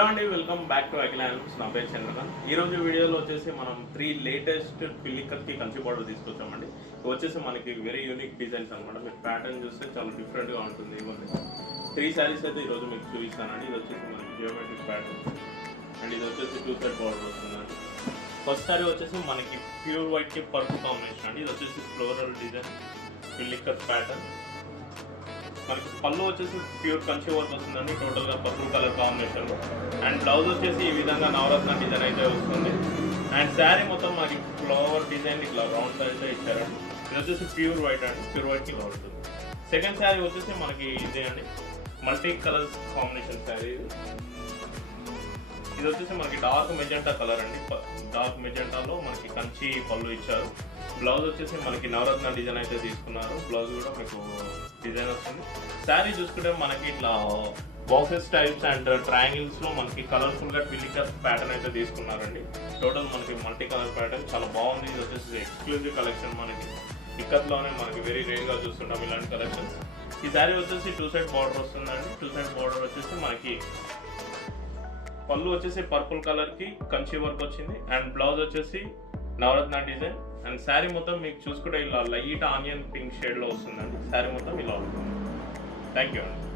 Hello అండి, welcome back to Akhila handlooms. నా పేరు చంద్రకాంత్. ఈ రోజు వీడియోలో వచ్చేసి మనం 3 లేటెస్ట్ పిల్లికత్కి కంచి బార్డర్ తీసుకొచ్చామండి. ఇవి వచ్చేసి మనకి వెరీ యూనిక్ డిజైన్స్ అనమాట. మీరు ప్యాటర్న్ చూస్తే చాలా డిఫరెంట్గా ఉంటుంది. ఇవన్నీ 3 శారీస్ అయితే ఈరోజు మీకు చూపిస్తానండి. ఇది వచ్చేసి మనకి జియోమెట్రిక్ ప్యాటర్న్ అండ్ ఇది వచ్చేసి 2 సైడ్ బార్డర్ వస్తుందండి. ఫస్ట్ శారీ వచ్చేసి మనకి ప్యూర్ వైట్కి పర్పుల్ కాంబినేషన్ అండి. ఇది వచ్చేసి ఫ్లోరల్ డిజైన్ పిల్లికత్ ప్యాటర్న్. మనకి పళ్ళు వచ్చేసి ప్యూర్ కంచి వర్క్ వస్తుందండి, టోటల్గా పర్పుల్ కలర్ కాంబినేషన్లో. అండ్ బ్లౌజ్ వచ్చేసి ఈ విధంగా నవరత్న డిజైన్ అయితే వస్తుంది. అండ్ శారీ మొత్తం మనకి ఫ్లవర్ డిజైన్ ఇట్లా రౌండ్ సైజ్ ఇచ్చారండి. ఇది వచ్చేసి ప్యూర్ వైట్ అండి, ప్యూర్ వైట్కి ఇలా ఉంటుంది. సెకండ్ శారీ వచ్చేసి మనకి ఇదే అండి, మల్టీ కలర్స్ కాంబినేషన్ శారీ. ఇది వచ్చేసి మనకి డార్క్ మెజెంటా కలర్ అండి. డార్క్ మెజెంటాలో మనకి కంచి పళ్ళు ఇచ్చారు. బ్లౌజ్ వచ్చేసి మనకి నవరత్న డిజైన్ అయితే తీసుకున్నారు. బ్లౌజ్ కూడా మీకు డిజైన్ వస్తుంది. శారీ చూసుకుంటే మనకి ఇట్లా బాక్సెస్ టైప్స్ అండ్ ట్రయాంగిల్స్లో మనకి కలర్ఫుల్గా పిల్లికత్ ప్యాటర్న్ అయితే తీసుకున్నారండి. టోటల్ మనకి మల్టీ కలర్ ప్యాటర్న్ చాలా బాగుంది. ఇది వచ్చేసి ఎక్స్క్లూజివ్ కలెక్షన్. మనకి ఇక్కత్లోనే మనకి వెరీ రేర్గా చూస్తుంటాం ఇలాంటి కలెక్షన్స్. ఈ శారీ వచ్చేసి 2 సైడ్ బార్డర్ వస్తుందండి. 2 సైడ్ బార్డర్ వచ్చేసి మనకి పళ్ళు వచ్చేసి పర్పుల్ కలర్కి కంచి వర్క్ వచ్చింది. అండ్ బ్లౌజ్ వచ్చేసి నవరత్న డిజైన్. అండ్ శారీ మొత్తం మీకు చూసుకుంటే ఇలా లైట్ ఆనియన్ పింక్ షేడ్లో వస్తుందండి. శారీ మొత్తం ఇలా ఉంటుంది. థ్యాంక్ యూ అండి.